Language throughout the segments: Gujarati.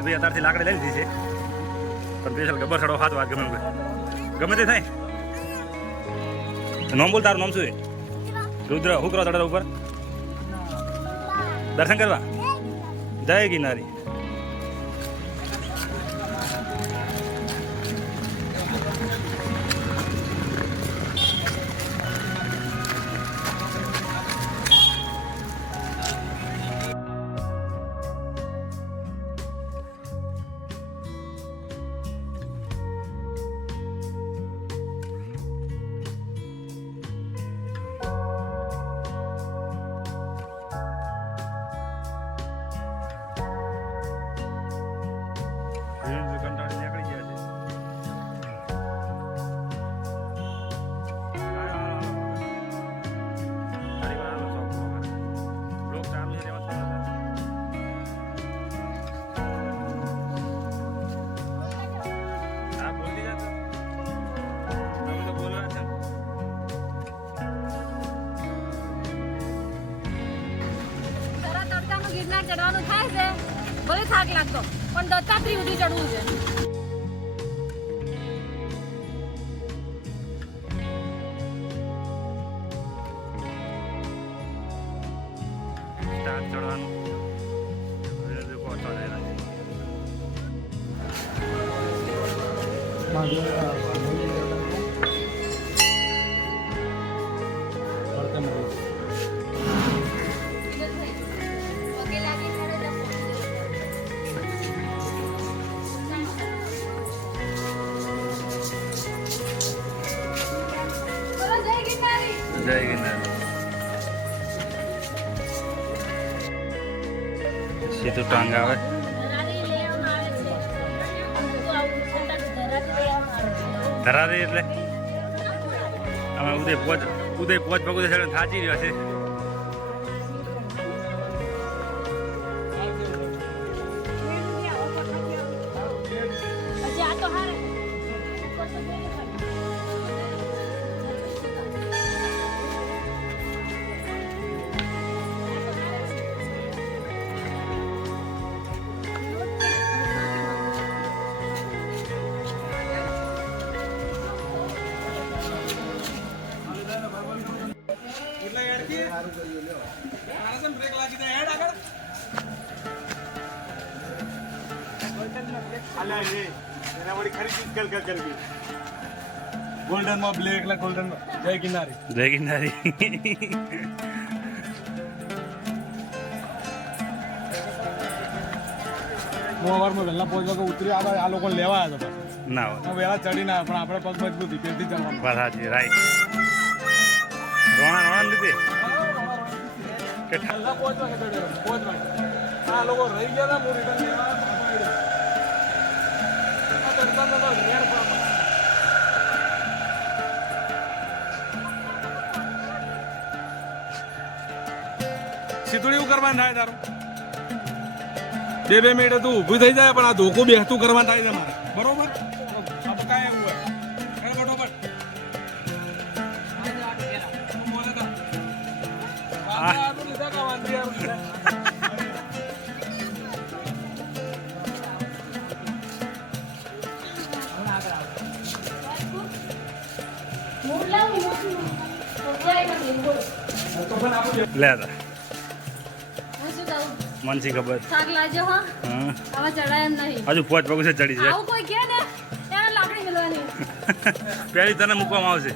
ભાઈ અત્યારથી લાકડી લઈ લીધી છે. પણ સ્પેશિયલ ગબર સડો હાથ વાત ગમે ગમે તે થાય. નામ બોલ, તારું નામ શું રુદ્ર હું કરો ચડો ઉપર. દર્શન કરવા? જય ગિરનારી. થાક લાગતો. પણ દત્તાત્રી સુધી ચડવું છે. ચડવાનું. સીધું ટાંગ આવે. ધરારી એટલે? અમે ઉદય પોચ ઉદય પોચ પગ ઉદય થાચી રહ્યો છે. ગોલ્ડનમાં બ્લેક એટલે ગોલ્ડન જય કિનારી. જય ગિરનારી હું અવારમાં વહેલા પહોંચવા કે ઉતરી આવે આ લોકો લેવા આવ્યા હતા ના હું વહેલા ચડી ના પણ આપણે પગ મજબૂતી વાત સાચી રાઈટ રોણા રોણા લીધે? કે આ લોકો રહી ગયા હું રિટર્ન લેવા. આ નતા, ઘેર. સીધું એવું કરવાનું થાય તારું. બે બે મિનિટ તું ઊભું થઈ જાય પણ આ ધોકું બેસતું કરવાનું થાય છે મારે. બરોબર? કાંઈ એવું હોય. ફટોફટ. મોને લે ખબર. થાક લાગ્યો હા. હા. આવા ચડાય એમ નહીં. હજુ પોચ પગ છે ચડી છે આવું કોઈ કે ને ત્યાં લાકડી મિલવાની પહેલી તને મૂકવામાં આવશે.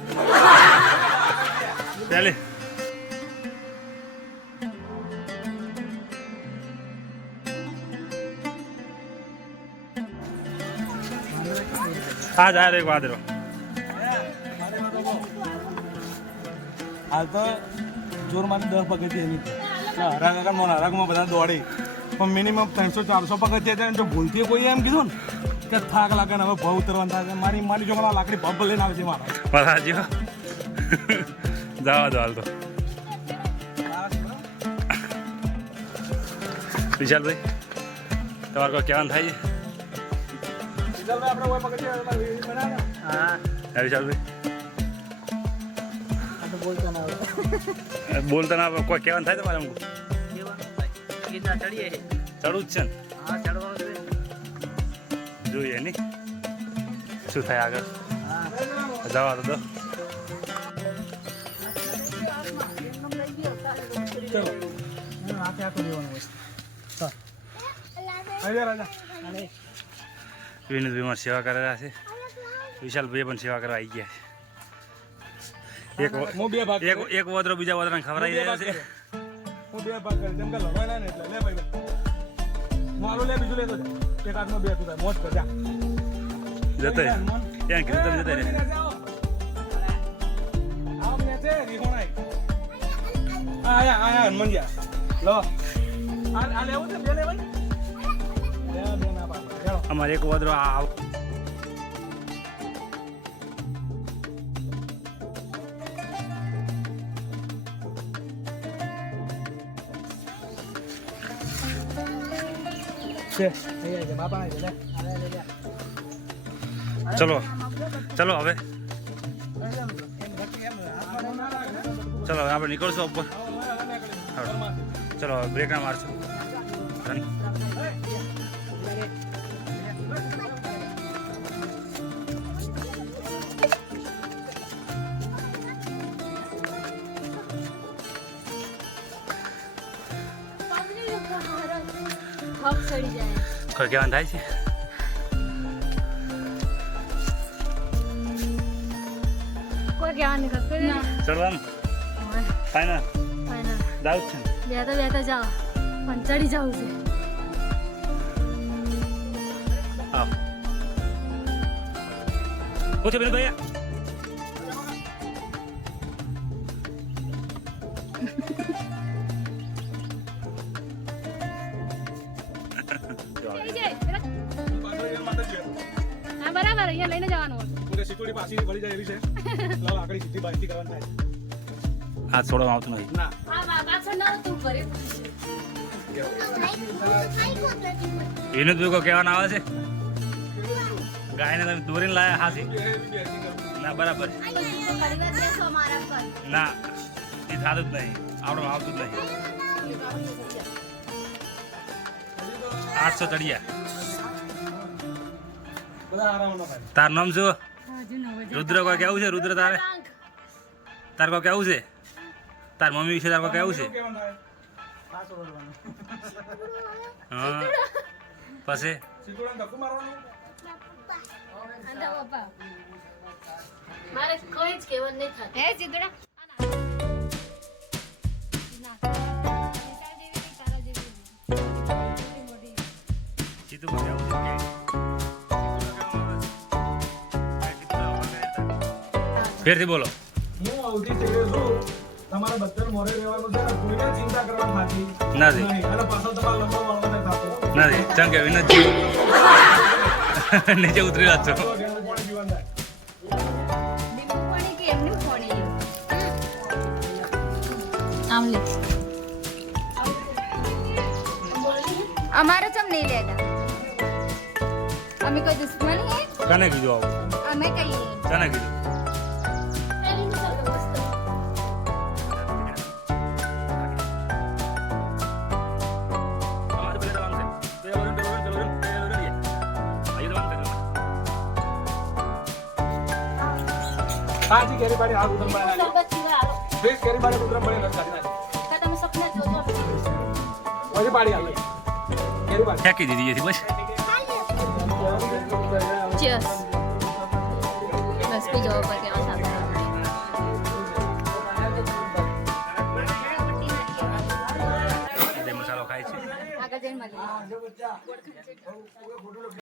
પહેલી. હા જાય એક વાદરો હાલ તો જોર મારી દસ પગથિયે એની. હરા કાકા મોન હરાકમાં બધા દોડી. પણ મિનિમમ ત્રણસો ચારસો પગથિયા છે જો ભૂલથી કોઈ એમ કીધું ને કે થાક લાગે ને હવે ભાવ ઉતરવાનું થાય મારી મારી જોવા લાકડી પંપ લઈને આવે છે મારા. પરાજી જવા દો હાલ તો. વિશાલભાઈ તમારે કોઈ કહેવાનું થાય છે? બોલતા ના આવડે બોલતા ના કોઈ કહેવાનું થાય તમારે અમુક? ચડવું જ છે ને? હા જોઈએ નહીં શું થાય આગળ? જવા તો દો. ચલો. આખે આખું હોય ચાલ રાજા વિનોદભાઈ મારી સેવા કરેલા છે. વિશાલભાઈ પણ સેવા કરવા આવી ગયા છે. એક એક વોદરો બીજા વોદરાને ખવડાવી રહ્યા છે. હું બે ભાગ કરી. જેમ કે લડવાય ને એટલે. લે ભાઈ મારું લે બીજું લેતો એક હાથમાં બે તું મોજ કર જા. જતો ત્યાં કીધું તમે જતા આમ ને છે રીહોણાઈ. આયા આયા હનુમાનજી લો. આ આ લેવું છે બે લેવાય અમારે એક વોદરો આવ- ચલો ચલો હવે. ચલો હવે આપણે નીકળશું ઉપર. ચલો બ્રેક ના મારશું. કહેવાનું થાય છે? ચડવાનું? ફાઈનલ? દાઉદ છે ને? બે તો બે તો જાઓ. પણ ચડી જવું છે. પૂછો બેન ભૈયા હા અહીંયા લઈને જવાનું હોય. સિક્યુરિટી પાછી વળી જાય એવી છે. લાવ આકડી સીધી બાઈકથી કરવાનું થાય. હાથ છોડવામાં આવતું નથી. ના. હા બા- પાછળ ના તું ભરે વિનોદ કોઈ કહેવાના આવે છે? ગાયને તમે દોરીને લાયા હાથી? ના બરાબર ના એ થતું જ નહીં. આવડું આવતું જ નહીં. આઠસો ચડિયા. તાર નામ શું? રુદ્ર કોઈ કેવું છે? રુદ્ર તારે? તાર કોઈ કેવું છે? તાર મમ્મી વિશે તાર કોઈ કેવું છે? હા. પછી? સિક્યુરિટી ધક્કો મારવાનું? મારે કોઈ જ કહેવાનું નહીં થતું. ફેરથી બોલો. હું આવતી serious છું. તમારા બધાને મોરે રહેવાનું છે ને કોઈને ચિંતા કરવા નથી. નથી. અને પાછો તમારે લંબો મળવાનો થતો. નથી. ચમ કે વિનોદજી? નીચે ઉતરી રહ્યા છો. અમારે ચમ નહીં લેતા? અમે કોઈ દુશ્મની હે? કને કીધું આવું? અમે કહીએ. કને કીધું? હા જી કેરી બારી હાલ ઉતર મળે પ્લીઝ કેરી બારી ઉતર મળે નથી કાઢી નાખી. તમે સપના જોજો પછી પાડી હાલ કેરી બારી ફેંકી દીધી હતી બસ. ચિયર્સ બસ પી જવો પર કેવા સાથે મસાલો ખાય છે. આગળ જઈને મળીએ.